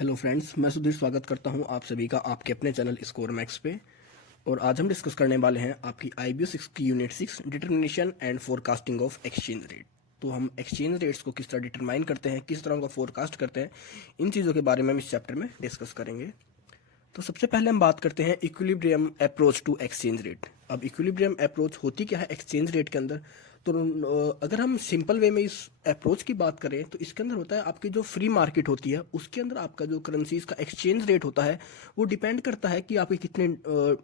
Hello friends, मैं सुधीर स्वागत करता हूं आप सभी का आपके अपने चैनल स्कोर मैक्स पे। और आज हम डिस्कस करने वाले हैं आपकी IBO 6 की unit 6 determination and forecasting of exchange rate. तो हम एक्सचेंज रेट्स को किस तरह डिटरमाइन करते हैं, किस तरह उनका फोरकास्ट करते हैं, इन चीज़ों के बारे में हम इस चैप्टर में डिस्कस करेंगे। तो सबसे पहले हम बात करते हैं equilibrium approach to exchange rate. अब इक्विलिब्रियम अप्रोच होती क्या है एक्सचेंज रेट के अंदर? तो अगर हम सिंपल वे में इस अप्रोच की बात करें तो इसके अंदर होता है आपकी जो फ्री मार्केट होती है उसके अंदर आपका जो करेंसीज का एक्सचेंज रेट होता है वो डिपेंड करता है कि आपकी कितने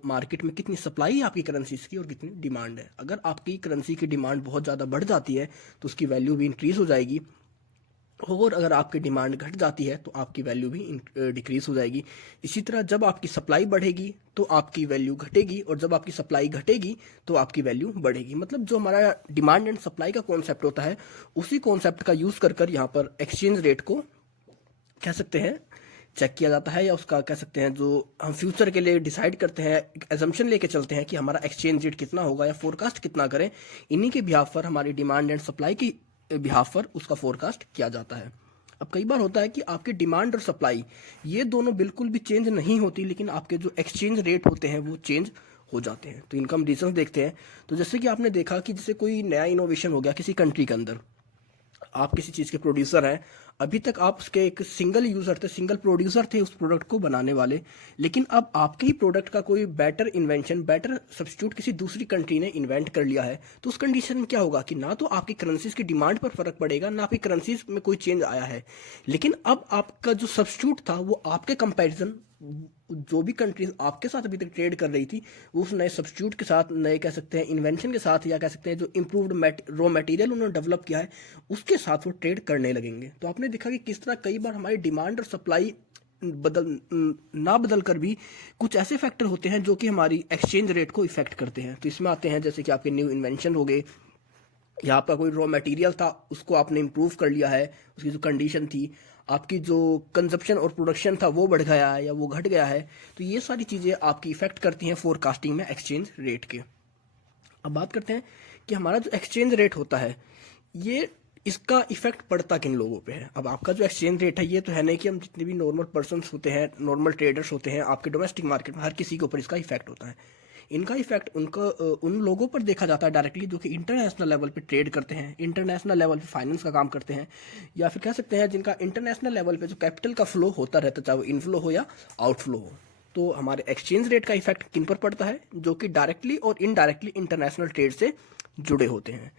मार्केट में कितनी सप्लाई है आपकी करेंसीज की और कितनी डिमांड है। अगर आपकी करेंसी की डिमांड बहुत ज़्यादा बढ़ जाती है तो उसकी वैल्यू भी इंक्रीज हो जाएगी, और अगर आपकी डिमांड घट जाती है तो आपकी वैल्यू भी डिक्रीज हो जाएगी। इसी तरह जब आपकी सप्लाई बढ़ेगी तो आपकी वैल्यू घटेगी, और जब आपकी सप्लाई घटेगी तो आपकी वैल्यू बढ़ेगी। मतलब जो हमारा डिमांड एंड सप्लाई का कॉन्सेप्ट होता है उसी कॉन्सेप्ट का यूज़ कर कर यहाँ पर एक्सचेंज रेट को कह सकते हैं चेक किया जाता है, या उसका कह सकते हैं जो हम फ्यूचर के लिए डिसाइड करते हैं, एक एजम्पशन लेके चलते हैं कि हमारा एक्सचेंज रेट कितना होगा या फोरकास्ट कितना करें, इन्हीं के बिहाफ पर हमारी डिमांड एंड सप्लाई की बिहाफ पर उसका फोरकास्ट किया जाता है। अब कई बार होता है कि आपके डिमांड और सप्लाई ये दोनों बिल्कुल भी चेंज नहीं होती, लेकिन आपके जो एक्सचेंज रेट होते हैं वो चेंज हो जाते हैं। तो इनका हम रीजन देखते हैं। तो जैसे कि आपने देखा कि जैसे कोई नया इनोवेशन हो गया किसी कंट्री के अंदर, आप किसी चीज़ के प्रोड्यूसर हैं, अभी तक आप उसके एक सिंगल यूज़र थे, सिंगल प्रोड्यूसर थे उस प्रोडक्ट को बनाने वाले, लेकिन अब आपके ही प्रोडक्ट का कोई बेटर इन्वेंशन, बेटर सब्स्टिट्यूट किसी दूसरी कंट्री ने इन्वेंट कर लिया है, तो उस कंडीशन में क्या होगा कि ना तो आपकी करेंसीज की डिमांड पर फर्क पड़ेगा, ना आपकी करेंसीज में कोई चेंज आया है, लेकिन अब आपका जो सब्स्टिट्यूट था वो आपके कंपैरिजन जो भी कंट्रीज आपके साथ अभी तक ट्रेड कर रही थी वो उस नए सब्स्टिट्यूट के साथ, नए कह सकते हैं इन्वेंशन के साथ, या कह सकते हैं जो इम्प्रूव्ड रॉ मटेरियल उन्होंने डेवलप किया है उसके साथ वो ट्रेड करने लगेंगे। तो आपने देखा कि किस तरह कई बार हमारी डिमांड और सप्लाई ना बदल कर भी कुछ ऐसे फैक्टर होते हैं जो कि हमारी एक्सचेंज रेट को इफेक्ट करते हैं। तो इसमें आते हैं जैसे कि आपके न्यू इन्वेंशन हो गए, या आपका कोई रॉ मटेरियल था उसको आपने इम्प्रूव कर लिया है, उसकी जो कंडीशन थी, आपकी जो कंजप्शन और प्रोडक्शन था वो बढ़ गया है या वो घट गया है। तो ये सारी चीज़ें आपकी इफेक्ट करती हैं फोरकास्टिंग में एक्सचेंज रेट के। अब बात करते हैं कि हमारा जो एक्सचेंज रेट होता है ये इसका इफेक्ट पड़ता किन लोगों पे है। अब आपका जो एक्सचेंज रेट है ये तो है नहीं कि हम जितने भी नॉर्मल पर्सन्स होते हैं, नॉर्मल ट्रेडर्स होते हैं आपके डोमेस्टिक मार्केट में, हर किसी के ऊपर इसका इफेक्ट होता है। इनका इफेक्ट उनका उन लोगों पर देखा जाता है डायरेक्टली जो कि इंटरनेशनल लेवल पे ट्रेड करते हैं, इंटरनेशनल लेवल पे फाइनेंस का काम करते हैं, या फिर कह सकते हैं जिनका इंटरनेशनल लेवल पे जो कैपिटल का फ्लो होता रहता है, चाहे वो इनफ्लो हो या आउटफ्लो हो। तो हमारे एक्सचेंज रेट का इफेक्ट किन पर पड़ता है? जो कि डायरेक्टली और इनडायरेक्टली इंटरनेशनल ट्रेड से जुड़े होते हैं।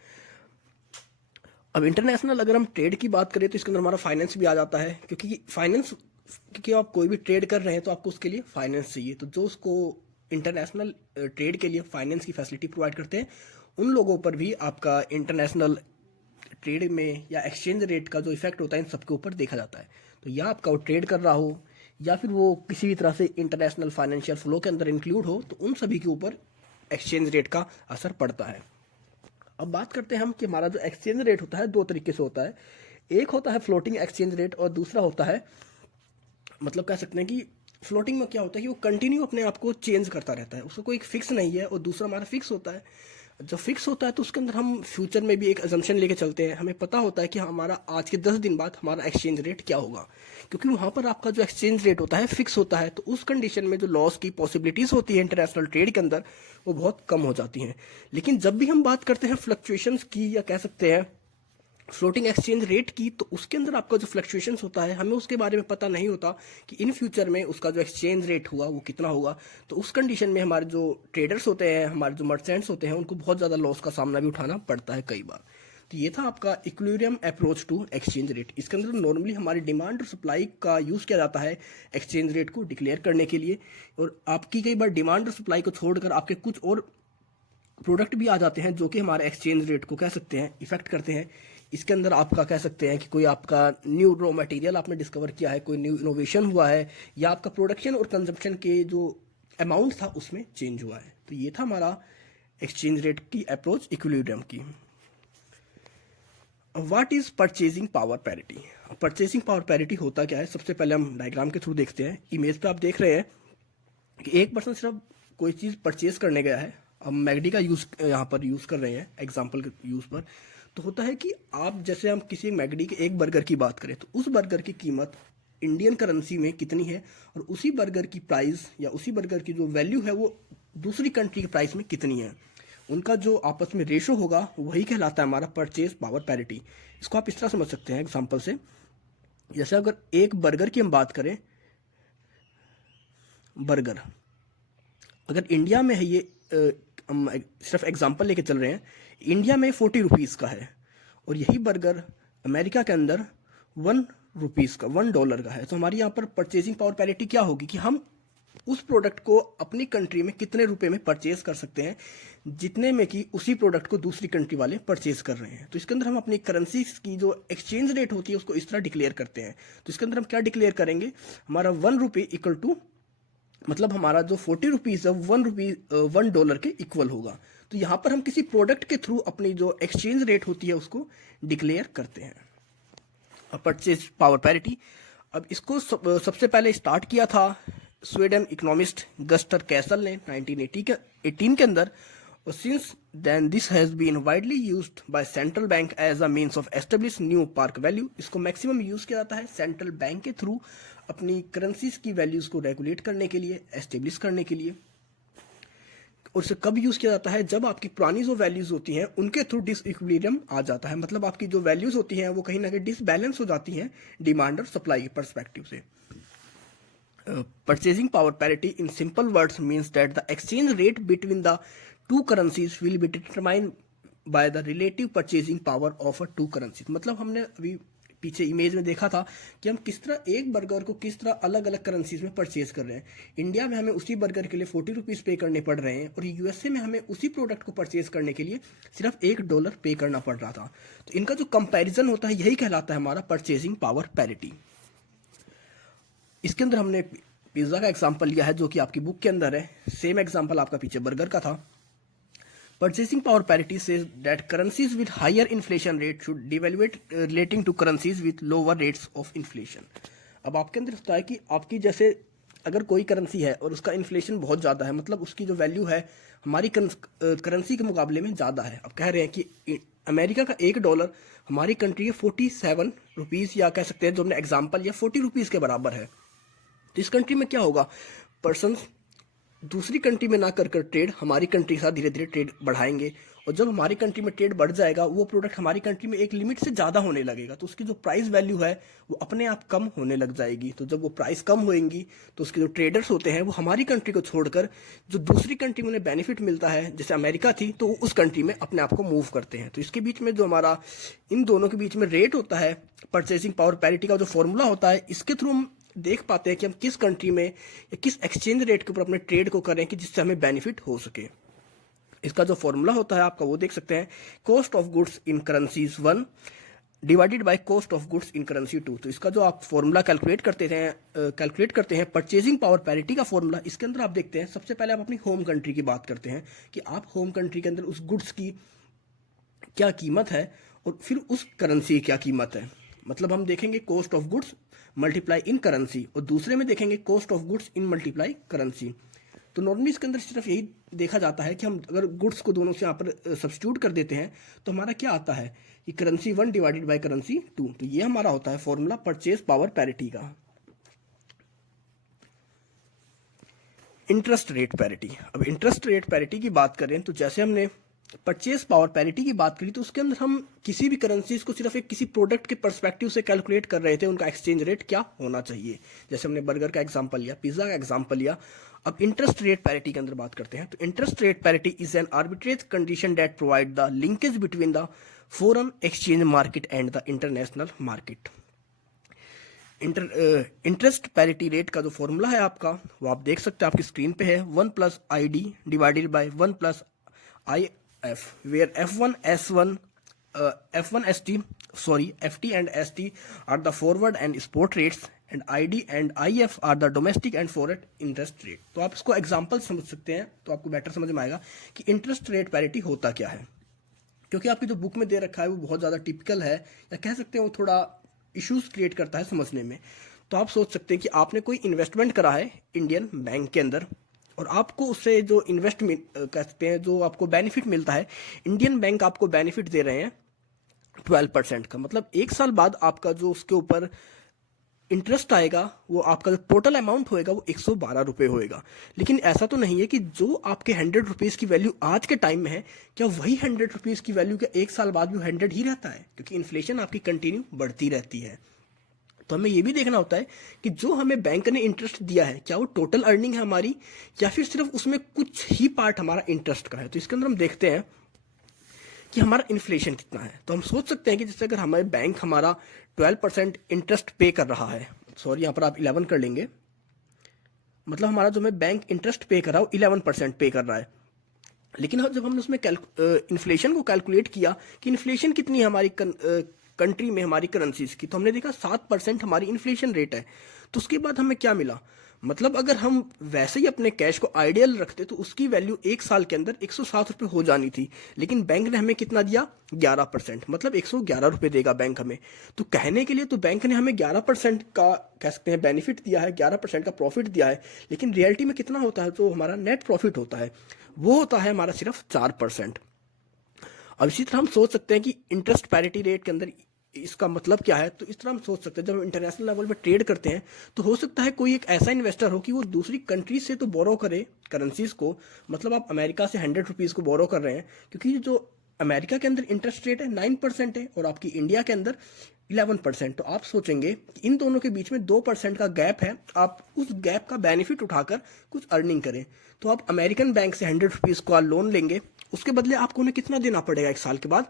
अब इंटरनेशनल अगर हम ट्रेड की बात करें तो इसके अंदर हमारा फाइनेंस भी आ जाता है, क्योंकि फाइनेंस, क्योंकि आप कोई भी ट्रेड कर रहे हैं तो आपको उसके लिए फाइनेंस चाहिए। तो जो उसको इंटरनेशनल ट्रेड के लिए फाइनेंस की फैसिलिटी प्रोवाइड करते हैं उन लोगों पर भी आपका इंटरनेशनल ट्रेड में या एक्सचेंज रेट का जो इफेक्ट होता है इन सबके ऊपर देखा जाता है। तो या आपका वो ट्रेड कर रहा हो या फिर वो किसी भी तरह से इंटरनेशनल फाइनेंशियल फ्लो के अंदर इंक्लूड हो, तो उन सभी के ऊपर एक्सचेंज रेट का असर पड़ता है। अब बात करते हैं हम कि हमारा जो एक्सचेंज रेट होता है दो तरीके से होता है। एक होता है फ्लोटिंग एक्सचेंज रेट और दूसरा होता है, मतलब कह सकते हैं कि फ्लोटिंग में क्या होता है कि वो कंटिन्यू अपने आप को चेंज करता रहता है, उसका कोई फिक्स नहीं है, और दूसरा हमारा फिक्स होता है। जब फिक्स होता है तो उसके अंदर हम फ्यूचर में भी एक अजम्पशन लेके चलते हैं, हमें पता होता है कि हमारा आज के 10 दिन बाद हमारा एक्सचेंज रेट क्या होगा, क्योंकि वहाँ पर आपका जो एक्सचेंज रेट होता है फिक्स होता है। तो उस कंडीशन में जो लॉस की पॉसिबिलिटीज़ होती है इंटरनेशनल ट्रेड के अंदर वो बहुत कम हो जाती हैं। लेकिन जब भी हम बात करते हैं फ्लक्चुएशंस की, या कह सकते हैं फ्लोटिंग एक्सचेंज रेट की, तो उसके अंदर आपका जो फ्लक्चुएशंस होता है हमें उसके बारे में पता नहीं होता कि इन फ्यूचर में उसका जो एक्सचेंज रेट हुआ वो कितना होगा। तो उस कंडीशन में हमारे जो ट्रेडर्स होते हैं, हमारे जो मर्चेंट्स होते हैं, उनको बहुत ज़्यादा लॉस का सामना भी उठाना पड़ता है कई बार। तो ये था आपका equilibrium approach to exchange rate. इसके अंदर नॉर्मली हमारी डिमांड और सप्लाई का यूज़ किया जाता है एक्सचेंज रेट को डिक्लेयर करने के लिए, और आपकी कई बार डिमांड और सप्लाई को छोड़कर आपके कुछ और प्रोडक्ट भी आ जाते हैं जो कि हमारे एक्सचेंज रेट को कह सकते हैं इफेक्ट करते हैं। इसके अंदर आपका कह सकते हैं कि कोई आपका न्यू रॉ मटेरियल आपने डिस्कवर किया है, कोई न्यू इनोवेशन हुआ है, या आपका प्रोडक्शन और कंजप्शन के जो अमाउंट था उसमें चेंज हुआ है। तो ये था हमारा एक्सचेंज रेट की अप्रोच इक्विलिब्रियम की। What is purchasing power parity? Purchasing power parity होता क्या है, सबसे पहले हम डायग्राम के थ्रू देखते हैं। इमेज पे आप देख रहे हैं कि एक पर्सन सिर्फ कोई चीज़ परचेज करने गया है। अब मैगडी का यूज़ यहाँ पर यूज़ कर रहे हैं एग्जाम्पल के यूज़ पर। तो होता है कि आप जैसे हम किसी मैगडी के एक बर्गर की बात करें तो उस बर्गर की कीमत इंडियन करेंसी में कितनी है और उसी बर्गर की प्राइस या उसी बर्गर की जो वैल्यू है वो दूसरी कंट्री के प्राइस में कितनी है, उनका जो आपस में रेशो होगा वही कहलाता है हमारा परचेज पावर पैरिटी। इसको आप इस तरह समझ सकते हैं एग्जांपल से, जैसे अगर एक बर्गर की हम बात करें, बर्गर अगर इंडिया में है, ये हम सिर्फ एग्जांपल लेके चल रहे हैं, इंडिया में 40 रुपीज़ का है और यही बर्गर अमेरिका के अंदर 1 रुपीज़ का, $1 का है। तो हमारी यहाँ पर परचेजिंग पावर पैरिटी क्या होगी कि हम उस प्रोडक्ट को अपनी कंट्री में कितने रुपए में परचेज कर सकते हैं जितने में कि उसी प्रोडक्ट को दूसरी कंट्री वाले परचेज कर रहे हैं। तो इसके अंदर हम अपनी करेंसी की जो एक्सचेंज रेट होती है उसको इस तरह डिक्लेयर करते हैं। तो इसके अंदर हम क्या डिक्लेयर करेंगे, हमारा 1 रुपये इक्वल टू, मतलब हमारा जो 40 रुपीज़ है $1 के इक्वल होगा। तो यहाँ पर हम किसी प्रोडक्ट के थ्रू अपनी जो एक्सचेंज रेट होती है उसको डिक्लेयर करते हैं। परचेज पावर पैरिटी, अब इसको सबसे पहले स्टार्ट किया था स्वीडन इकोनॉमिस्ट गस्टर कैसल ने 1918 के अंदर, और since then this has been widely used by central bank as a means of establish new par value. इसको मैक्सिमम यूज़ किया जाता है सेंट्रल बैंक के थ्रू अपनी करेंसीज की वैल्यूज़ को रेगुलेट करने के लिए, एस्टेब्लिश करने के लिए। और इसे कब यूज़ किया जाता है, जब आपकी पुरानी जो वैल्यूज़ होती हैं उनके थ्रू डिसइक्विलिब्रियम आ जाता है, मतलब आपकी जो वैल्यूज़ होती हैं वो कहीं ना कहीं डिसबैलेंस हो जाती हैं डिमांड और सप्लाई के परस्पेक्टिव से। Purchasing power parity in simple words means that the exchange rate between the two currencies will be determined by the relative purchasing power of a two currencies। मतलब हमने अभी पीछे इमेज में देखा था कि हम किस तरह एक बर्गर को किस तरह अलग अलग करेंसीज में परचेज कर रहे हैं। इंडिया में हमें उसी बर्गर के लिए 40 रुपीज़ पे करने पड़ रहे हैं और यूएसए में हमें उसी प्रोडक्ट को परचेज करने के लिए सिर्फ $1 पे करना पड़ रहा था। तो इनका जो कंपैरिजन होता है यही कहलाता है हमारा परचेजिंग पावर पैरिटी। इसके अंदर हमने पिज्ज़ा का एग्जांपल लिया है जो कि आपकी बुक के अंदर है, सेम एग्जांपल आपका पीछे बर्गर का था। Purchasing power parity says that currencies with higher inflation rate should devaluate relating to currencies with lower rates of inflation. अब आपके अंदर होता है कि आपकी जैसे अगर कोई करेंसी है और उसका इन्फ्लेशन बहुत ज़्यादा है, मतलब उसकी जो वैल्यू है हमारी करेंसी के मुकाबले में ज़्यादा है। अब कह रहे हैं कि अमेरिका का $1 हमारी कंट्री के 47 रुपीज़, या कह सकते हैं जो हमने एग्जाम्पल या 40 रुपीज़ के बराबर है। तो इस कंट्री में क्या होगा, पर्सन दूसरी कंट्री में ना कर ट्रेड हमारी कंट्री के साथ धीरे धीरे ट्रेड बढ़ाएंगे, और जब हमारी कंट्री में ट्रेड बढ़ जाएगा वो प्रोडक्ट हमारी कंट्री में एक लिमिट से ज़्यादा होने लगेगा, तो उसकी जो प्राइस वैल्यू है वो अपने आप कम होने लग जाएगी। तो जब वो प्राइस कम होएंगी तो उसके जो ट्रेडर्स होते हैं वो हमारी कंट्री को छोड़कर जो दूसरी कंट्री में उन्हें बेनिफिट मिलता है, जैसे अमेरिका थी, तो वो उस कंट्री में अपने आप को मूव करते हैं। तो इसके बीच में जो हमारा इन दोनों के बीच में रेट होता है, परचेसिंग पावर पैरिटी का जो फॉर्मूला होता है, इसके थ्रू हम देख पाते हैं कि हम किस कंट्री में या किस एक्सचेंज रेट के ऊपर अपने ट्रेड को करें कि जिससे हमें बेनिफिट हो सके। इसका जो फॉर्मूला होता है आपका वो देख सकते हैं, cost of goods in currencies 1 divided by cost of goods in currency 2। तो इसका जो आप फॉर्मूला कैलकुलेट करते हैं परचेजिंग पावर पैरिटी का फॉर्मूला, इसके अंदर आप देखते हैं सबसे पहले आप अपनी होम कंट्री की बात करते हैं कि आप होम कंट्री के अंदर उस गुड्स की क्या कीमत है और फिर उस करेंसी की क्या कीमत है। मतलब हम देखेंगे cost of goods multiply in currency, और दूसरे में देखेंगे cost of goods in multiply currency. तो नॉर्मली इसके अंदर सिर्फ यही देखा जाता है कि हम अगर गुड्स को दोनों से यहाँ पर सब्स्टिट्यूट कर देते हैं तो हमारा क्या आता है कि करेंसी 1 डिवाइडेड बाय करेंसी 2। तो ये हमारा होता है फॉर्मूला परचेज पावर पैरिटी का। इंटरेस्ट रेट पैरिटी, अब इंटरेस्ट रेट पैरिटी की बात करें तो जैसे हमने परचेज पावर पैरिटी की बात करी तो उसके अंदर हम किसी भी करेंसीज को सिर्फ एक किसी प्रोडक्ट के पर्सपेक्टिव से कैलकुलेट कर रहे थे उनका एक्सचेंज रेट क्या होना चाहिए। जैसे हमने बर्गर का एग्जांपल लिया, पिज्ज़ा का एग्जांपल लिया। अब इंटरेस्ट रेट पैरिटी के अंदर बात करते हैं। तो interest rate parity is an arbitrage condition that provide the linkage between the foreign exchange market and the international market. Interest parity rate का जो फॉर्मूला है आपका वो आप देख सकते हैं आपकी स्क्रीन पे है, 1 + ID divided by 1 + IF, where FT and ST are the forward and spot rates and ID and IF are the domestic and foreign interest rate। तो आप इसको एग्जांपल समझ सकते हैं तो आपको बेटर समझ में आएगा कि इंटरेस्ट रेट पैरिटी होता क्या है। क्योंकि आपकी जो बुक में दे रखा है वो बहुत ज़्यादा टिपिकल है, या कह सकते हैं वो थोड़ा इश्यूज क्रिएट करता है समझने में। तो आप सोच सकते हैं कि आपने कोई इन्वेस्टमेंट करा है इंडियन बैंक के अंदर, और आपको उससे जो इन्वेस्टमेंट कहते हैं जो आपको बेनिफिट मिलता है, इंडियन बैंक आपको बेनिफिट दे रहे हैं 12% का। मतलब 1 साल बाद आपका जो उसके ऊपर इंटरेस्ट आएगा वो आपका जो टोटल अमाउंट होएगा वो 112 रुपये होएगा। लेकिन ऐसा तो नहीं है कि जो आपके 100 रुपीज़ की वैल्यू आज के टाइम में है, क्या वही 100 रुपीज़ की वैल्यू क्या एक साल बाद भी 100 ही रहता है? क्योंकि इन्फ्लेशन आपकी कंटिन्यू बढ़ती रहती है। तो हमें ये भी देखना होता है कि जो हमें बैंक ने इंटरेस्ट दिया है क्या वो टोटल अर्निंग है हमारी, या फिर सिर्फ उसमें कुछ ही पार्ट हमारा इंटरेस्ट का है। तो इसके अंदर हम देखते हैं कि हमारा इन्फ्लेशन कितना है। तो हम सोच सकते हैं कि जैसे अगर हमारे बैंक हमारा 12% इंटरेस्ट पे कर रहा है, सॉरी यहाँ पर आप 11 कर लेंगे, मतलब हमारा जो हमें बैंक इंटरेस्ट पे कर रहा है वो 11% पे कर रहा है। लेकिन जब हमने उसमें इन्फ्लेशन को कैलकुलेट किया कि इन्फ्लेशन कितनी है हमारी कंट्री में हमारी करेंसीज की, तो हमने देखा 7% हमारी इन्फ्लेशन रेट है। तो उसके बाद हमें क्या मिला, मतलब अगर हम वैसे ही अपने कैश को आइडियल रखते तो उसकी वैल्यू एक साल के अंदर 107 रुपये हो जानी थी। लेकिन बैंक ने हमें कितना दिया, 11%, मतलब 111 रुपये देगा बैंक हमें। तो कहने के लिए तो बैंक ने हमें 11% का कह सकते हैं बेनिफिट दिया है, 11% का प्रॉफिट दिया है। लेकिन रियलिटी में कितना होता है, जो हमारा नेट प्रॉफिट होता है वो होता है हमारा सिर्फ 4%। अब इसी तरह हम सोच सकते हैं कि इंटरेस्ट पैरिटी रेट के अंदर इसका मतलब क्या है। तो इस तरह हम सोच सकते हैं, जब हम इंटरनेशनल लेवल पे ट्रेड करते हैं तो हो सकता है कोई एक ऐसा इन्वेस्टर हो कि वो दूसरी कंट्रीज से तो बोरो करे करेंसीज को, मतलब आप अमेरिका से 100 रुपीज़ को बोरो कर रहे हैं, क्योंकि जो अमेरिका के अंदर इंटरेस्ट रेट है 9% है और आपकी इंडिया के अंदर 11%। तो आप सोचेंगे कि इन दोनों के बीच में 2% का गैप है, आप उस गैप का बेनिफिट उठाकर कुछ अर्निंग करें। तो आप अमेरिकन बैंक से 100 रुपीज़ का लोन लेंगे, उसके बदले आपको उन्हें कितना देना पड़ेगा एक साल के बाद,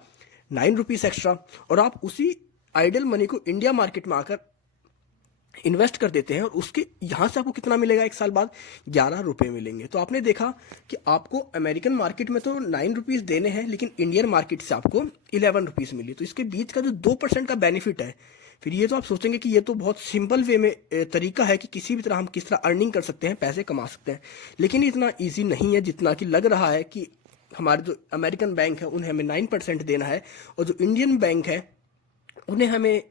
9 रुपीज़ एक्स्ट्रा। और आप उसी आइडल मनी को इंडिया मार्केट में आकर इन्वेस्ट कर देते हैं और उसके यहाँ से आपको कितना मिलेगा एक साल बाद, 11 रुपये मिलेंगे। तो आपने देखा कि आपको अमेरिकन मार्केट में तो 9 रुपीज़ देने हैं, लेकिन इंडियन मार्केट से आपको 11 रुपीज़ मिली। तो इसके बीच का जो 2% का बेनिफिट है, फिर ये तो आप सोचेंगे कि ये तो बहुत सिंपल वे में तरीका है कि किसी भी तरह हम किस तरह अर्निंग कर सकते हैं, पैसे कमा सकते हैं। लेकिन इतना ईजी नहीं है जितना कि लग रहा है कि हमारे जो अमेरिकन बैंक है उन्हें हमें 9% देना है और जो इंडियन बैंक है उन्हें हमें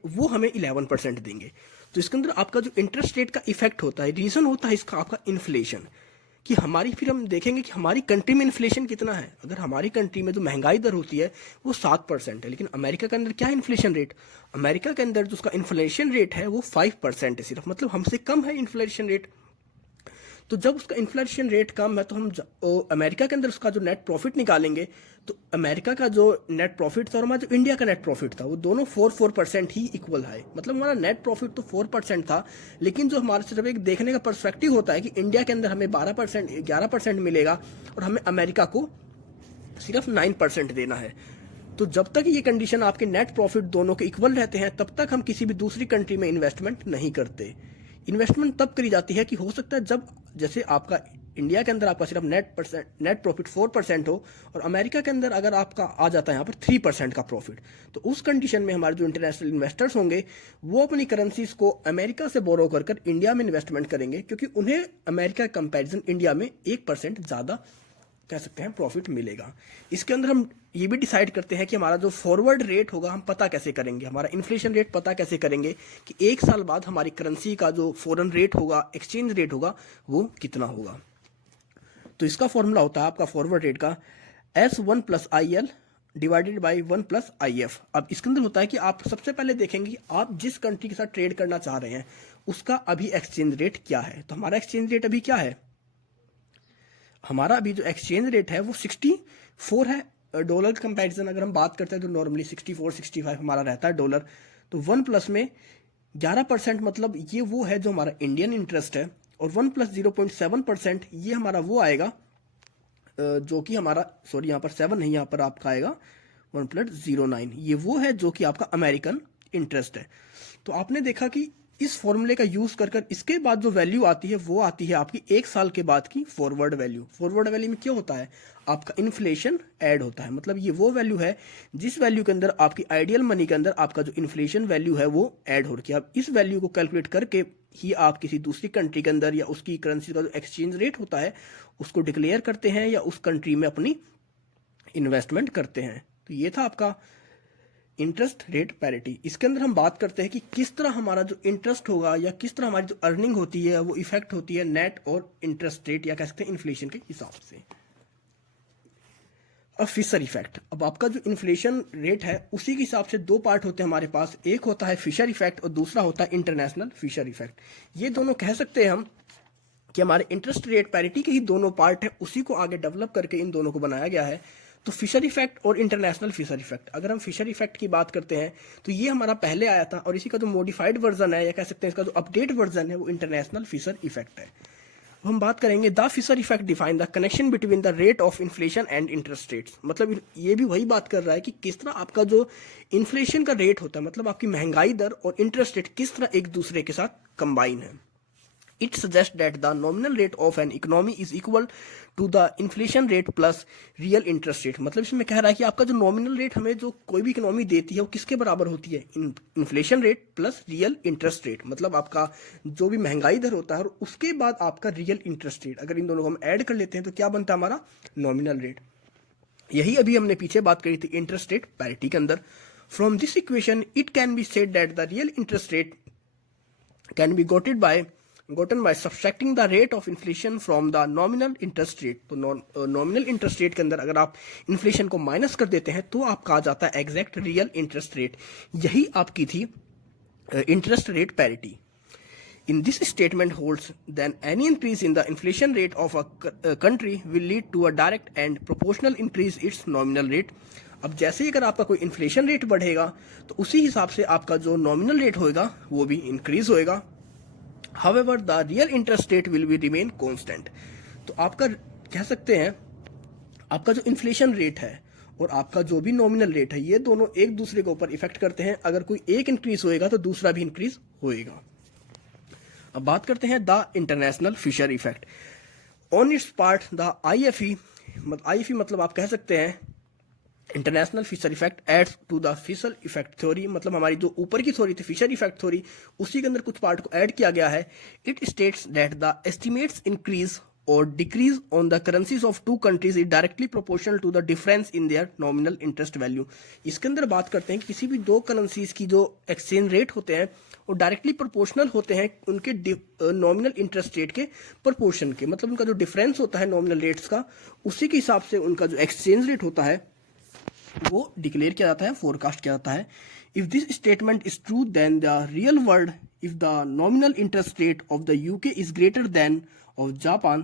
11% देंगे। तो इसके अंदर आपका जो इंटरेस्ट रेट का इफेक्ट होता है, रीज़न होता है इसका आपका इन्फ्लेशन, कि हमारी फिर हम देखेंगे कि हमारी कंट्री में इन्फ्लेशन कितना है। अगर हमारी कंट्री में जो महंगाई दर होती है वो 7% है, लेकिन अमेरिका के अंदर क्या है इन्फ्लेशन रेट, अमेरिका के अंदर जो उसका इन्फ्लेशन रेट है वो 5% है सिर्फ, मतलब हमसे कम है इन्फ्लेशन रेट। तो जब उसका इन्फ्लेशन रेट कम है तो हम अमेरिका के अंदर उसका जो नेट प्रॉफिट निकालेंगे, तो अमेरिका का जो नेट प्रॉफिट था और हमारा जो इंडिया का नेट प्रॉफिट था वो दोनों 4% ही इक्वल है। मतलब हमारा नेट प्रॉफिट तो 4% था, लेकिन जो हमारे सिर्फ एक देखने का पर्सपेक्टिव होता है कि इंडिया के अंदर हमें 12% 11% मिलेगा और हमें अमेरिका को सिर्फ 9% देना है। तो जब तक ये कंडीशन आपके नेट प्रॉफिट दोनों के इक्वल रहते हैं तब तक हम किसी भी दूसरी कंट्री में इन्वेस्टमेंट नहीं करते। इन्वेस्टमेंट तब करी जाती है कि हो सकता है जब जैसे आपका इंडिया के अंदर आपका सिर्फ नेट प्रॉफिट 4% हो और अमेरिका के अंदर अगर आपका आ जाता है यहाँ पर 3% का प्रॉफिट, तो उस कंडीशन में हमारे जो इंटरनेशनल इन्वेस्टर्स होंगे वो अपनी करेंसीज को अमेरिका से बोरो कर इंडिया में इन्वेस्टमेंट करेंगे, क्योंकि उन्हें अमेरिका का कंपेरिजन इंडिया में 1% ज़्यादा कह सकते हैं प्रॉफिट मिलेगा। इसके अंदर हम ये भी डिसाइड करते हैं कि हमारा जो फॉरवर्ड रेट होगा हम पता कैसे करेंगे, हमारा इन्फ्लेशन रेट पता कैसे करेंगे कि एक साल बाद हमारी करेंसी का जो फॉरेन रेट होगा, एक्सचेंज रेट होगा, वो कितना होगा। तो इसका फॉर्मूला होता है आपका फॉरवर्ड रेट का S1+IL डिवाइडेड बाई 1+IF। अब इसके अंदर होता है कि आप सबसे पहले देखेंगे कि आप जिस कंट्री के साथ ट्रेड करना चाह रहे हैं उसका अभी एक्सचेंज रेट क्या है। तो हमारा एक्सचेंज रेट अभी क्या है, हमारा अभी जो एक्सचेंज रेट है वो 64 है। डॉलर कंपैरिजन अगर हम बात करते हैं तो नॉर्मली 64-65 हमारा रहता है डॉलर। तो 1+ में 11%, मतलब ये वो है जो हमारा इंडियन इंटरेस्ट है, और 1+0.7% ये हमारा वो आएगा जो कि हमारा सॉरी यहाँ पर 7 नहीं, यहाँ पर आपका आएगा 1+09, ये वो है जो कि आपका अमेरिकन इंटरेस्ट है। तो आपने देखा कि इस फॉर्मूले का यूज कर इसके बाद जो वैल्यू आती है वो आती है आपकी एक साल के बाद की फॉरवर्ड वैल्यू। फॉरवर्ड वैल्यू में क्या होता है, आपका इन्फ्लेशन ऐड होता है, मतलब ये वो वैल्यू है जिस वैल्यू के अंदर आपकी आइडियल मनी के अंदर आपका जो इन्फ्लेशन वैल्यू है वो ऐड हो रही है। अब इस वैल्यू को कैलकुलेट करके ही आप किसी दूसरी कंट्री के अंदर या उसकी करेंसी का जो एक्सचेंज रेट होता है उसको डिक्लेयर करते हैं या उस कंट्री में अपनी इन्वेस्टमेंट करते हैं। तो ये था आपका इंटरेस्ट रेट पैरिटी। इसके अंदर हम बात करते हैं कि किस तरह हमारा जो इंटरेस्ट होगा या किस तरह हमारी जो अर्निंग होती है वो इफेक्ट होती है नेट और इंटरेस्ट रेट या कह सकते हैं इन्फ्लेशन के हिसाब से। Fisher effect. अब आपका जो इन्फ्लेशन रेट है उसी के हिसाब से दो पार्ट होते हैं हमारे पास, एक होता है फिशर इफेक्ट और दूसरा होता है इंटरनेशनल फिशर इफेक्ट। ये दोनों कह सकते हैं हम कि हमारे इंटरेस्ट रेट पैरिटी के ही दोनों पार्ट है, उसी को आगे डेवलप करके इन दोनों को बनाया गया है। तो फिशर इफेक्ट और इंटरनेशनल फिशर इफेक्ट, अगर हम फिशर इफेक्ट की बात करते हैं तो ये हमारा पहले आया था, और इसी का जो मॉडिफाइड वर्जन है या कह सकते हैं इसका जो अपडेट वर्जन है वो इंटरनेशनल फिशर इफेक्ट है। हम बात करेंगे the Fisher effect define the connection between the rate of inflation and interest rates. मतलब ये भी वही बात कर रहा है कि किस तरह आपका जो इन्फ्लेशन का रेट होता है, मतलब आपकी महंगाई दर, और इंटरेस्ट रेट किस तरह एक दूसरे के साथ कंबाइन है। It suggests that the nominal rate of an economy is equal to the inflation rate plus real interest rate। मतलब इसमें कह रहा है कि आपका जो नॉमिनल रेट हमें जो कोई भी इकोनॉमी देती है वो किसके बराबर होती है, inflation rate plus real interest rate. मतलब आपका जो भी महंगाई दर होता है और उसके बाद आपका रियल इंटरेस्ट रेट, अगर इन दोनों को हम ऐड कर लेते हैं तो क्या बनता है हमारा नॉमिनल रेट। यही अभी हमने पीछे बात करी थी इंटरेस्ट रेट पैरिटी के अंदर। From this equation it can be said that the real interest rate can be gotten by subtracting the rate of inflation from the nominal interest rate। तो नॉमिनल इंटरेस्ट रेट के अंदर अगर आप inflation को minus कर देते हैं तो आपका आ जाता है एग्जैक्ट रियल इंटरेस्ट रेट। यही आपकी थी interest rate parity. In this statement holds then any increase in the inflation rate of a country will lead to a direct and proportional increase its nominal rate। अब जैसे ही अगर आपका कोई inflation rate बढ़ेगा तो उसी हिसाब से आपका जो नॉमिनल रेट होएगा वो भी इंक्रीज होएगा। However, the real interest rate will be remain constant। तो आपका कह सकते हैं आपका जो इन्फ्लेशन रेट है और आपका जो भी नॉमिनल रेट है ये दोनों एक दूसरे के ऊपर इफेक्ट करते हैं। अगर कोई एक इंक्रीज होएगा तो दूसरा भी इंक्रीज होएगा। अब बात करते हैं the international Fisher effect. On its part the IFE मतलब आप कह सकते हैं international Fisher effect adds to the Fisher effect theory. मतलब हमारी जो ऊपर की थ्योरी थी फिशर इफेक्ट थ्योरी, उसी के अंदर कुछ पार्ट को ऐड किया गया है। It states that the estimates increase और decrease on the currencies of two countries is directly proportional to the difference in their nominal interest value. इसके अंदर बात करते हैं कि किसी भी दो करेंसीज की जो एक्सचेंज रेट होते हैं वो डायरेक्टली प्रोपोर्शनल होते हैं उनके नॉमिनल इंटरेस्ट रेट के प्रोपोर्शन के। मतलब उनका जो डिफरेंस होता है नॉमिनल रेट्स का, उसी के हिसाब से उनका जो एक्सचेंज रेट होता है वो डिक्लेयर किया जाता है, फोरकास्ट किया जाता है। If this statement is true then the real world if the nominal interest rate of the UK is greater than of Japan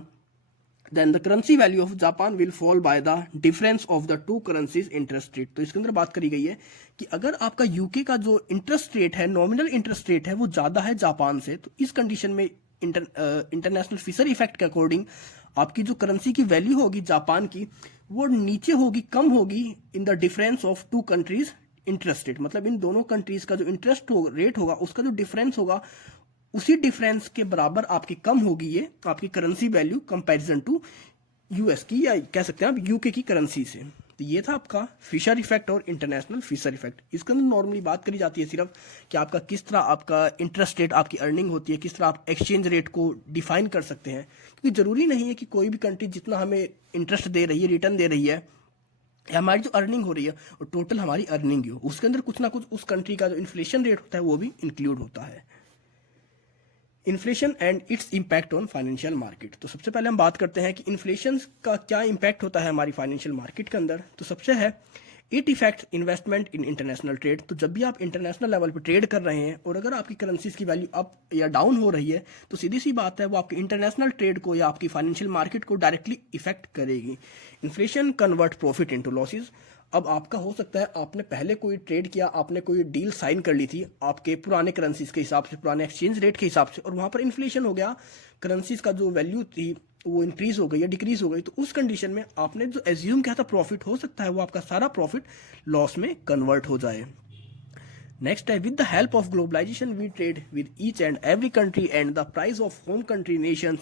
then the currency value of Japan will fall by the difference of the two currencies interest rate. तो इसके अंदर बात करी गई है कि अगर आपका UK का जो इंटरेस्ट रेट है, नॉमिनल इंटरेस्ट रेट है, वो ज्यादा है जापान से, तो इस कंडीशन में इंटरनेशनल फिशर इफेक्ट के अकॉर्डिंग आपकी जो करेंसी की वैल्यू होगी जापान की वो नीचे होगी, कम होगी in the difference of two countries interest rate. मतलब इन दोनों कंट्रीज का जो इंटरेस्ट रेट होगा उसका जो डिफरेंस होगा उसी डिफरेंस के बराबर आपकी कम होगी ये आपकी currency value comparison to US की, या कह सकते हैं आप UK की करेंसी से। तो ये था आपका फिशर इफेक्ट और इंटरनेशनल फिशर इफेक्ट। इसके अंदर नॉर्मली बात करी जाती है सिर्फ कि आपका किस तरह आपका इंटरेस्ट रेट आपकी अर्निंग होती है, किस तरह आप एक्सचेंज रेट को डिफाइन कर सकते हैं। क्योंकि जरूरी नहीं है कि कोई भी कंट्री जितना हमें इंटरेस्ट दे रही है, रिटर्न दे रही है, हमारी जो अर्निंग हो रही है और टोटल हमारी अर्निंग हो, उसके अंदर कुछ ना कुछ उस कंट्री का जो इन्फ्लेशन रेट होता है वो भी इंक्लूड होता है। Inflation and its impact on financial market. तो सबसे पहले हम बात करते हैं कि इन्फ्लेशन का क्या इम्पैक्ट होता है हमारी फाइनेंशियल मार्केट के अंदर। तो सबसे है it effect investment in international trade. तो जब भी आप इंटरनेशनल लेवल पर ट्रेड कर रहे हैं और अगर आपकी करेंसीज की वैल्यू अप या डाउन हो रही है तो सीधी सी बात है वो आपके इंटरनेशनल ट्रेड को या आपकी फाइनेंशियल मार्केट को डायरेक्टली इफेक्ट करेगी। Inflation convert profit into losses. अब आपका हो सकता है आपने पहले कोई ट्रेड किया, आपने कोई डील साइन कर ली थी आपके पुराने करेंसीज के हिसाब से, पुराने एक्सचेंज रेट के हिसाब से, और वहां पर इन्फ्लेशन हो गया, करेंसीज का जो वैल्यू थी वो इंक्रीज हो गई या डिक्रीज हो गई। तो उस कंडीशन में आपने जो एज्यूम किया था प्रॉफिट, हो सकता है वो आपका सारा प्रॉफिट लॉस में कन्वर्ट हो जाए। नेक्स्ट है with the help of globalisation we trade with each and every country and the price of home country nation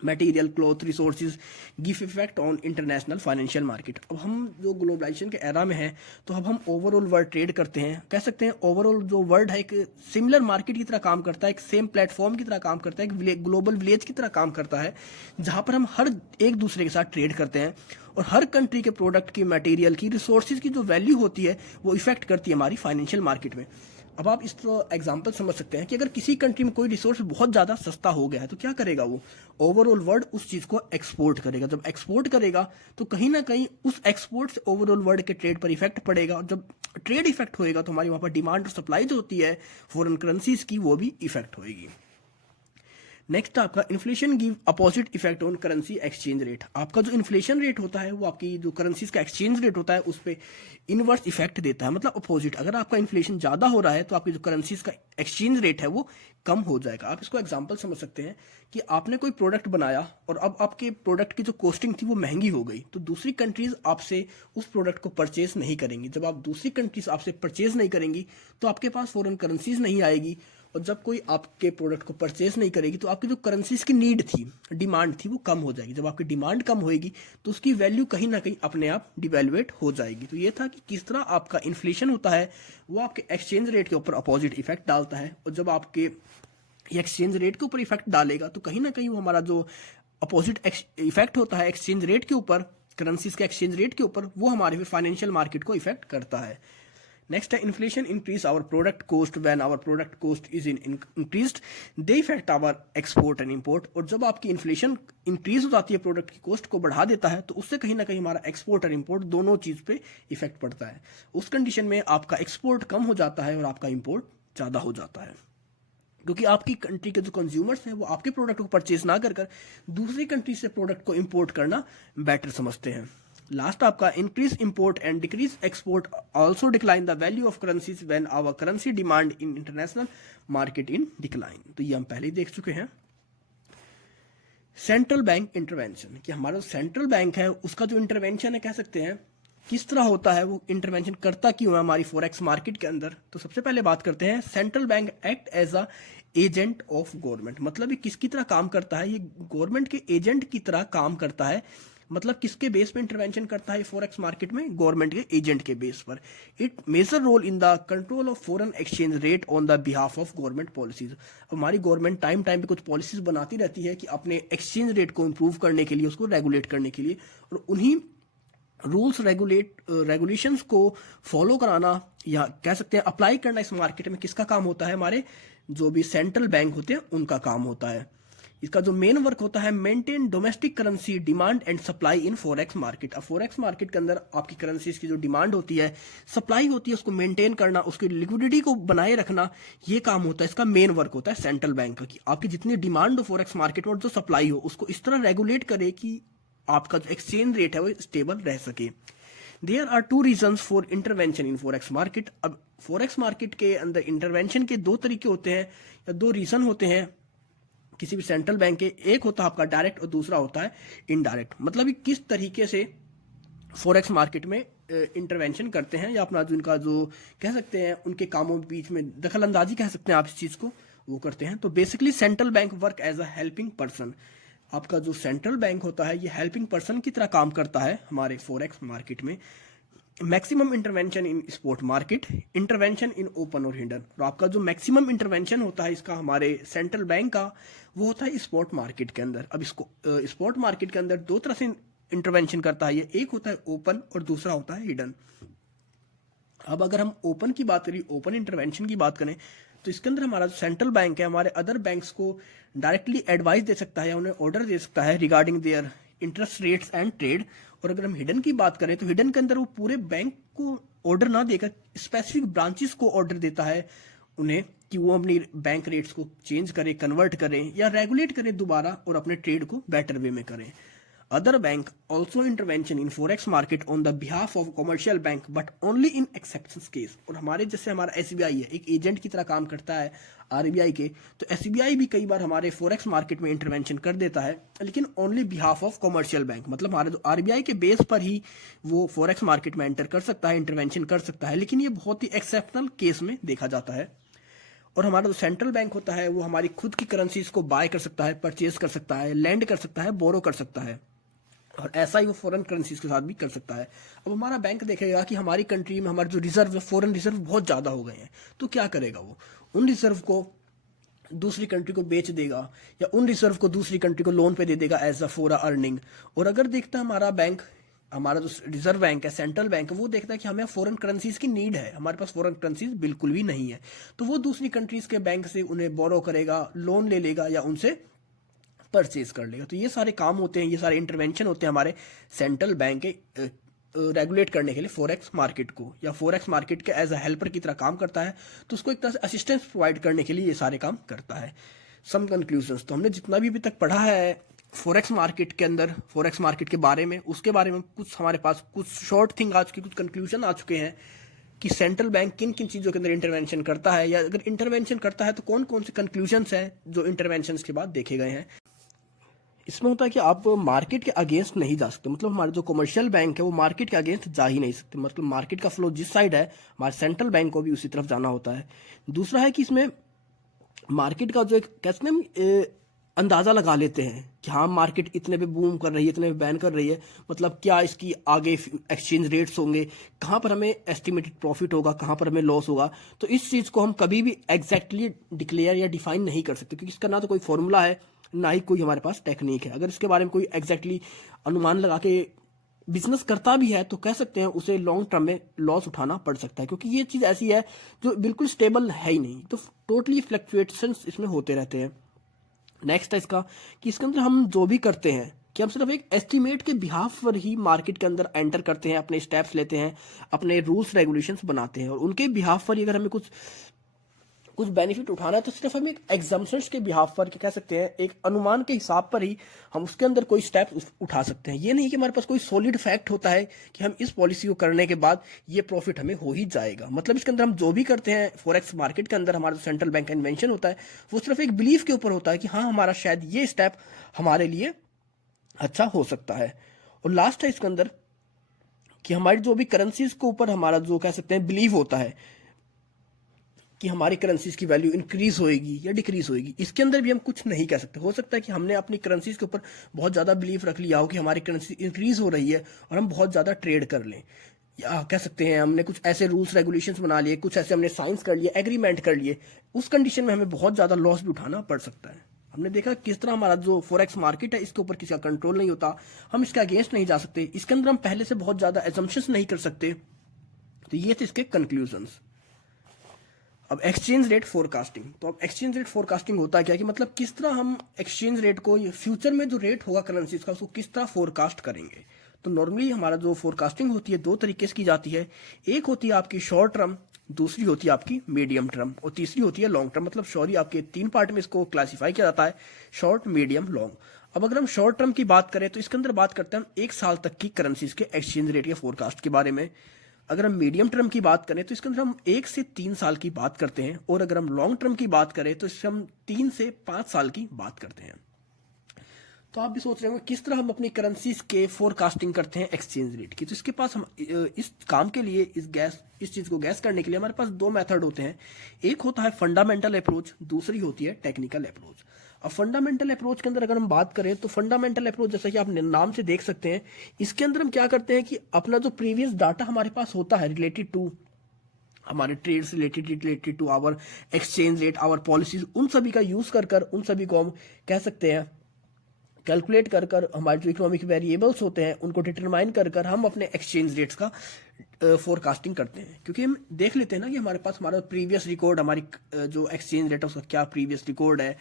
material cloth resources give effect on international financial market. अब हम जो globalisation के era में हैं तो अब हम ओवरऑल वर्ल्ड ट्रेड करते हैं, कह सकते हैं ओवरऑल जो वर्ल्ड है एक सिमिलर मार्केट की तरह काम करता है, एक सेम प्लेटफॉर्म की तरह काम करता है, एक ग्लोबल विलेज की तरह काम करता है, जहां पर हम हर एक दूसरे के साथ ट्रेड करते हैं और हर कंट्री के प्रोडक्ट की, मटेरियल की, रिसोर्सेज की जो वैल्यू होती है वो इफेक्ट करती है हमारी फाइनेंशियल मार्केट में। अब आप इस एग्जांपल समझ सकते हैं कि अगर किसी कंट्री में कोई रिसोर्स बहुत ज़्यादा सस्ता हो गया है तो क्या करेगा वो, ओवरऑल वर्ल्ड उस चीज़ को एक्सपोर्ट करेगा। जब एक्सपोर्ट करेगा तो कहीं ना कहीं उस एक्सपोर्ट से ओवरऑल वर्ल्ड के ट्रेड पर इफेक्ट पड़ेगा, और जब ट्रेड इफेक्ट होएगा तो हमारी वहाँ पर डिमांड और सप्लाई जो होती है फॉरेन करेंसीज की वो भी इफेक्ट होएगी। नेक्स्ट आपका inflation give opposite effect on currency exchange rate. आपका जो इन्फ्लेशन रेट होता है वो आपकी जो करेंसीज का एक्सचेंज रेट होता है उस पर इनवर्स इफेक्ट देता है, मतलब अपोजिट। अगर आपका इन्फ्लेशन ज़्यादा हो रहा है तो आपकी जो करेंसीज का एक्सचेंज रेट है वो कम हो जाएगा। आप इसको एग्जांपल समझ सकते हैं कि आपने कोई प्रोडक्ट बनाया और अब आपके प्रोडक्ट की जो कॉस्टिंग थी वो महंगी हो गई, तो दूसरी कंट्रीज आपसे उस प्रोडक्ट को परचेज नहीं करेंगी। जब आप दूसरी कंट्रीज आपसे परचेज नहीं करेंगी तो आपके पास फॉरेन करेंसीज नहीं आएगी, और जब कोई आपके प्रोडक्ट को परचेज नहीं करेगी तो आपकी जो करेंसीज की नीड थी, डिमांड थी, वो कम हो जाएगी। जब आपकी डिमांड कम होएगी तो उसकी वैल्यू कहीं ना कहीं अपने आप डिवेल्युएट हो जाएगी। तो ये था कि किस तरह आपका इन्फ्लेशन होता है वो आपके एक्सचेंज रेट के ऊपर अपोजिट इफेक्ट डालता है, और जब आपके एक्सचेंज रेट के ऊपर इफेक्ट डालेगा तो कहीं ना कहीं वो हमारा जो अपोजिट इफेक्ट होता है एक्सचेंज रेट के ऊपर, करेंसीज के एक्सचेंज रेट के ऊपर, वो हमारे फाइनेंशियल मार्केट को इफेक्ट करता है। नेक्स्ट है inflation increase our product cost, when our product cost is increased they effect our export and import. और जब आपकी इन्फ्लेशन इंक्रीज हो जाती है, प्रोडक्ट की कॉस्ट को बढ़ा देता है, तो उससे कहीं ना कहीं हमारा एक्सपोर्ट और इंपोर्ट दोनों चीज़ पे इफेक्ट पड़ता है। उस कंडीशन में आपका एक्सपोर्ट कम हो जाता है और आपका इंपोर्ट ज़्यादा हो जाता है, क्योंकि आपकी कंट्री के जो कंज्यूमर्स हैं वो आपके प्रोडक्ट को परचेज ना कर दूसरी कंट्री से प्रोडक्ट को इंपोर्ट करना बेटर समझते हैं। लास्ट आपका increase import and decrease export also decline the value of currencies when our currency demand in international market in decline. तो ये हम पहले ही देख चुके हैं। सेंट्रल बैंक इंटरवेंशन, कि हमारा सेंट्रल बैंक है उसका जो इंटरवेंशन है, कह सकते हैं किस तरह होता है, वो इंटरवेंशन करता क्यों है हमारी फॉरेक्स मार्केट के अंदर। तो सबसे पहले बात करते हैं central bank act as a agent of government. मतलब ये किसकी तरह काम करता है, ये गवर्नमेंट के एजेंट की तरह काम करता है। मतलब किसके बेस पे इंटरवेंशन करता है फॉरेक्स मार्केट में, गवर्नमेंट के एजेंट के बेस पर। It major role in the control of foreign exchange rate on the behalf of government policies. हमारी गवर्नमेंट टाइम टाइम पे कुछ पॉलिसीज बनाती रहती है कि अपने एक्सचेंज रेट को इम्प्रूव करने के लिए, उसको रेगुलेट करने के लिए, और उन्हीं रूल्स रेगुलेशंस को फॉलो कराना या कह सकते हैं अप्लाई करना इस मार्केट में किसका काम होता है, हमारे जो भी सेंट्रल बैंक होते हैं उनका काम होता है। इसका जो मेन वर्क होता है maintain domestic currency demand and supply in forex market. अब फॉरेक्स मार्केट के अंदर आपकी करेंसीज की जो डिमांड होती है, सप्लाई होती है, उसको मेंटेन करना, उसकी लिक्विडिटी को बनाए रखना, ये काम होता है, इसका मेन वर्क होता है सेंट्रल बैंक का, कि आपकी जितनी डिमांड हो फॉरेक्स मार्केट में और जो सप्लाई हो उसको इस तरह रेगुलेट करे कि आपका जो एक्सचेंज रेट है वो स्टेबल रह सके। There are two reasons for intervention in forex market. अब फॉरेक्स मार्केट के अंदर इंटरवेंशन के दो तरीके होते हैं या दो रीजन होते हैं किसी भी सेंट्रल बैंक के। एक होता है आपका डायरेक्ट और दूसरा होता है इनडायरेक्ट। मतलब ये किस तरीके से फॉरेक्स मार्केट में इंटरवेंशन करते हैं, या अपना जो इनका जो कह सकते हैं उनके कामों के बीच में दखल अंदाजी कह सकते हैं आप इस चीज़ को, वो करते हैं। तो basically central bank work as a helping person. आपका जो सेंट्रल बैंक होता है ये हेल्पिंग पर्सन की तरह काम करता है हमारे फॉरेक्स मार्केट में। Maximum intervention in spot market, intervention in open और हिडन। और आपका जो मैक्सिमम इंटरवेंशन होता है इसका हमारे सेंट्रल बैंक का, वो होता है स्पॉट मार्केट के अंदर। अब इसको स्पॉट मार्केट के अंदर दो तरह से इंटरवेंशन करता है ये, एक होता है ओपन और दूसरा होता है हिडन। अब अगर हम ओपन की बात करें, ओपन इंटरवेंशन की बात करें, तो इसके अंदर हमारा जो सेंट्रल बैंक है हमारे अदर बैंक्स को डायरेक्टली एडवाइस दे सकता है या उन्हें ऑर्डर दे सकता है regarding their interest rates and trade. और अगर हम हिडन की बात करें तो हिडन के अंदर वो पूरे बैंक को ऑर्डर ना देकर स्पेसिफिक ब्रांचेस को ऑर्डर देता है उन्हें कि वो अपनी बैंक रेट्स को चेंज करें, कन्वर्ट करें या रेगुलेट करें दोबारा और अपने ट्रेड को बेटर वे में करें। Other bank also intervention in forex market on the behalf of commercial bank but only in exceptions case। और हमारे जैसे हमारा SBI है एक एजेंट की तरह काम करता है RBI के, तो SBI भी कई बार हमारे फॉरेक्स मार्केट में इंटरवेंशन कर देता है, लेकिन only behalf of commercial bank. मतलब हमारे जो RBI के बेस पर ही वो फॉरेक्स मार्केट में एंटर कर सकता है, इंटरवेंशन कर सकता है, लेकिन ये बहुत ही एक्सेप्शनल केस में देखा जाता है। और हमारा जो सेंट्रल बैंक होता है वो हमारी खुद की करेंसीज को बाय कर सकता है, परचेज कर सकता है, लैंड कर सकता है, बोरो कर सकता है, और ऐसा ही वो फॉरेन करेंसीज के साथ भी कर सकता है। अब हमारा बैंक देखेगा कि हमारी कंट्री में हमारे जो रिजर्व फॉरेन रिजर्व बहुत ज़्यादा हो गए हैं, तो क्या करेगा वो उन रिजर्व को दूसरी कंट्री को बेच देगा या उन रिजर्व को दूसरी कंट्री को लोन पे दे देगा एज अ फॉर अर्निंग। और अगर देखता है हमारा बैंक हमारा जो रिजर्व बैंक है, सेंट्रल बैंक है, वो देखता है कि हमें फॉरेन करेंसीज की नीड है, हमारे पास फॉरेन करेंसीज बिल्कुल भी नहीं है, तो वो दूसरी कंट्रीज के बैंक से उन्हें बोरो करेगा, लोन ले लेगा या उनसे परचेज कर लेगा। तो ये सारे काम होते हैं, ये सारे इंटरवेंशन होते हैं हमारे सेंट्रल बैंक के रेगुलेट करने के लिए फॉरेक्स मार्केट को, या फॉरेक्स मार्केट के एज अ हेल्पर की तरह काम करता है, तो उसको एक तरह से असिस्टेंस प्रोवाइड करने के लिए ये सारे काम करता है। सम कंक्लूजन्स, तो हमने जितना भी अभी तक पढ़ा है फॉरेक्स मार्केट के अंदर, फॉरेक्स मार्केट के बारे में, उसके बारे में कुछ हमारे पास कुछ शॉर्ट थिंग आ चुकी, कुछ कंक्लूजन आ चुके हैं कि सेंट्रल बैंक किन किन चीज़ों के अंदर इंटरवेंशन करता है, या अगर इंटरवेंशन करता है तो कौन कौन से कंक्लूजन्स हैं जो इंटरवेंशन के बाद देखे गए हैं। इसमें होता है कि आप मार्केट के अगेंस्ट नहीं जा सकते, मतलब हमारे जो कमर्शियल बैंक है वो मार्केट के अगेंस्ट जा ही नहीं सकते, मतलब मार्केट का फ्लो जिस साइड है हमारे सेंट्रल बैंक को भी उसी तरफ जाना होता है। दूसरा है कि इसमें मार्केट का जो एक कहते हैं हम अंदाज़ा लगा लेते हैं कि हाँ मार्केट इतने पे बूम कर रही है, इतने पे बैन कर रही है, मतलब क्या इसकी आगे एक्सचेंज रेट्स होंगे, कहाँ पर हमें एस्टिमेटेड प्रॉफिट होगा, कहाँ पर हमें लॉस होगा। तो इस चीज़ को हम कभी भी एग्जैक्टली डिक्लेयर या डिफाइन नहीं कर सकते, क्योंकि इसका ना तो कोई फॉर्मूला है, ना ही कोई हमारे पास टेक्निक है। अगर इसके बारे में कोई एग्जैक्टली अनुमान लगा के बिजनेस करता भी है तो कह सकते हैं उसे लॉन्ग टर्म में लॉस उठाना पड़ सकता है, क्योंकि ये चीज़ ऐसी है जो बिल्कुल स्टेबल है ही नहीं, तो टोटली फ्लक्चुएशंस इसमें होते रहते हैं। नेक्स्ट है इसका कि इसके अंदर हम जो भी करते हैं कि हम सिर्फ एक एस्टिमेट के बिहाफ पर ही मार्केट के अंदर एंटर करते हैं, अपने स्टेप्स लेते हैं, अपने रूल्स रेगुलेशंस बनाते हैं, और उनके बिहाफ पर ही अगर हमें कुछ बेनिफिट उठाना है तो सिर्फ हम एक एग्जाम्पशंस के बिहाफ पर कह सकते हैं, एक अनुमान के हिसाब पर ही हम उसके अंदर कोई स्टेप उठा सकते हैं। ये नहीं कि हमारे पास कोई सॉलिड फैक्ट होता है कि हम इस पॉलिसी को करने के बाद ये प्रॉफिट हमें हो ही जाएगा। मतलब इसके अंदर हम जो भी करते हैं फॉरेक्स मार्केट के अंदर, हमारा जो सेंट्रल बैंक का इन्वेंशन होता है वो सिर्फ एक बिलीफ के ऊपर होता है कि हाँ हमारा शायद ये स्टेप हमारे लिए अच्छा हो सकता है। और लास्ट है इसके अंदर कि हमारी जो भी करेंसीज के ऊपर हमारा जो कह सकते हैं बिलीव होता है कि हमारी करेंसीज की वैल्यू इंक्रीज होएगी या डिक्रीज होएगी, इसके अंदर भी हम कुछ नहीं कह सकते। हो सकता है कि हमने अपनी करेंसीज के ऊपर बहुत ज़्यादा बिलीफ रख लिया हो कि हमारी करेंसी इंक्रीज हो रही है और हम बहुत ज़्यादा ट्रेड कर लें, या कह सकते हैं हमने कुछ ऐसे रूल्स रेगुलेशंस बना लिए, कुछ ऐसे हमने साइंस कर लिए, एग्रीमेंट कर लिए, उस कंडीशन में हमें बहुत ज़्यादा लॉस भी उठाना पड़ सकता है। हमने देखा किस तरह हमारा जो फॉरेक्स मार्केट है इसके ऊपर किसी का कंट्रोल नहीं होता, हम इसके अगेंस्ट नहीं जा सकते, इसके अंदर हम पहले से बहुत ज़्यादा एजम्पशंस नहीं कर सकते। तो ये थे इसके कंक्लूजन्स। अब एक्सचेंज रेट फोरकास्टिंग, तो अब एक्सचेंज रेट फोरकास्टिंग होता क्या कि मतलब किस तरह हम एक्सचेंज रेट को, फ्यूचर में जो रेट होगा करेंसीज का उसको किस तरह फोरकास्ट करेंगे। तो नॉर्मली हमारा जो फोरकास्टिंग होती है दो तरीके से की जाती है, एक होती है आपकी शॉर्ट टर्म, दूसरी होती है आपकी मीडियम टर्म, और तीसरी होती है लॉन्ग टर्म। मतलब सॉरी आपके तीन पार्ट में इसको क्लासीफाई किया जाता है, शॉर्ट मीडियम लॉन्ग। अब अगर हम शॉर्ट टर्म की बात करें तो इसके अंदर बात करते हैं हम एक साल तक की करेंसीज के एक्सचेंज रेट के फोरकास्ट के बारे में। अगर हम मीडियम टर्म की बात करें तो इसके अंदर हम 1 से 3 साल की बात करते हैं, और अगर हम लॉन्ग टर्म की बात करें तो इससे हम 3 से 5 साल की बात करते हैं। तो आप भी सोच रहे होंगे किस तरह हम अपनी करेंसीज के फोरकास्टिंग करते हैं एक्सचेंज रेट की। तो इसके पास हम इस काम के लिए इस चीज़ को गैस करने के लिए हमारे पास दो मेथड होते हैं। एक होता है फंडामेंटल अप्रोच, दूसरी होती है टेक्निकल अप्रोच। अब फंडामेंटल अप्रोच के अंदर अगर हम बात करें तो फंडामेंटल अप्रोच जैसा कि आप नाम से देख सकते हैं, इसके अंदर हम क्या करते हैं कि अपना जो प्रीवियस डाटा हमारे पास होता है रिलेटेड टू हमारे ट्रेड से related to our exchange rate, our policies, उन सभी का यूज कर उन सभी को हम कह सकते हैं कैलकुलेट कर हमारे जो इकोनॉमिक वेरिएबल्स होते हैं उनको डिटरमाइन कर हम अपने एक्सचेंज रेट्स का फोरकास्टिंग करते हैं। क्योंकि हम देख लेते हैं ना कि हमारे पास हमारा प्रीवियस रिकॉर्ड, हमारी जो एक्सचेंज रेट है उसका क्या प्रीवियस रिकॉर्ड है,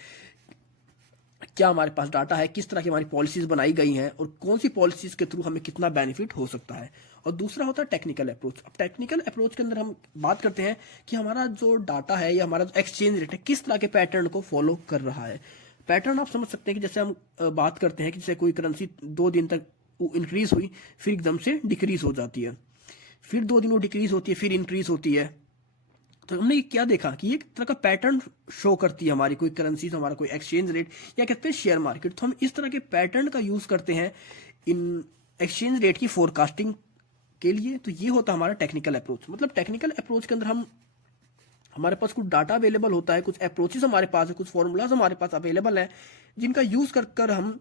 क्या हमारे पास डाटा है, किस तरह की हमारी पॉलिसीज बनाई गई हैं और कौन सी पॉलिसीज के थ्रू हमें कितना बेनिफिट हो सकता है। और दूसरा होता है टेक्निकल अप्रोच। अब टेक्निकल अप्रोच के अंदर हम बात करते हैं कि हमारा जो डाटा है या हमारा जो एक्सचेंज रेट है किस तरह के पैटर्न को फॉलो कर रहा है। पैटर्न आप समझ सकते हैं कि जैसे हम बात करते हैं कि जैसे कोई करेंसी 2 दिन तक इंक्रीज हुई, फिर एकदम से डिक्रीज हो जाती है, फिर 2 दिन वो डिक्रीज होती है, फिर इंक्रीज होती है। तो हमने क्या देखा कि एक तरह का पैटर्न शो करती है हमारी कोई करेंसीज, हमारा कोई एक्सचेंज रेट या कहते हैं शेयर मार्केट। तो हम इस तरह के पैटर्न का यूज करते हैं इन एक्सचेंज रेट की फोरकास्टिंग के लिए। तो ये होता है हमारा टेक्निकल अप्रोच। मतलब टेक्निकल अप्रोच के अंदर हमारे पास कुछ डाटा अवेलेबल होता है, कुछ अप्रोचेस हमारे पास है, कुछ फॉर्मूलाज हमारे पास अवेलेबल है जिनका यूज कर हम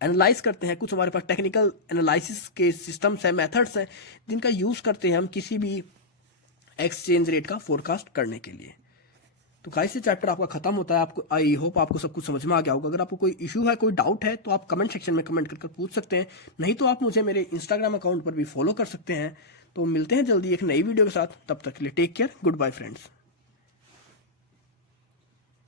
एनालाइज करते हैं। कुछ हमारे पास टेक्निकल एनालिसिस के सिस्टम्स हैं, मेथड्स हैं जिनका यूज करते हैं हम किसी भी एक्सचेंज रेट का फोरकास्ट करने के लिए। तो गाइस ये चैप्टर आपका खत्म होता है। आपको आई होप आपको सब कुछ समझ में आ गया होगा। अगर आपको कोई इशू है, कोई डाउट है, तो आप कमेंट सेक्शन में कमेंट कर पूछ सकते हैं। नहीं तो आप मुझे मेरे इंस्टाग्राम अकाउंट पर भी फॉलो कर सकते हैं। तो मिलते हैं जल्दी एक नई वीडियो के साथ। तब तक के लिए take care, goodbye friends.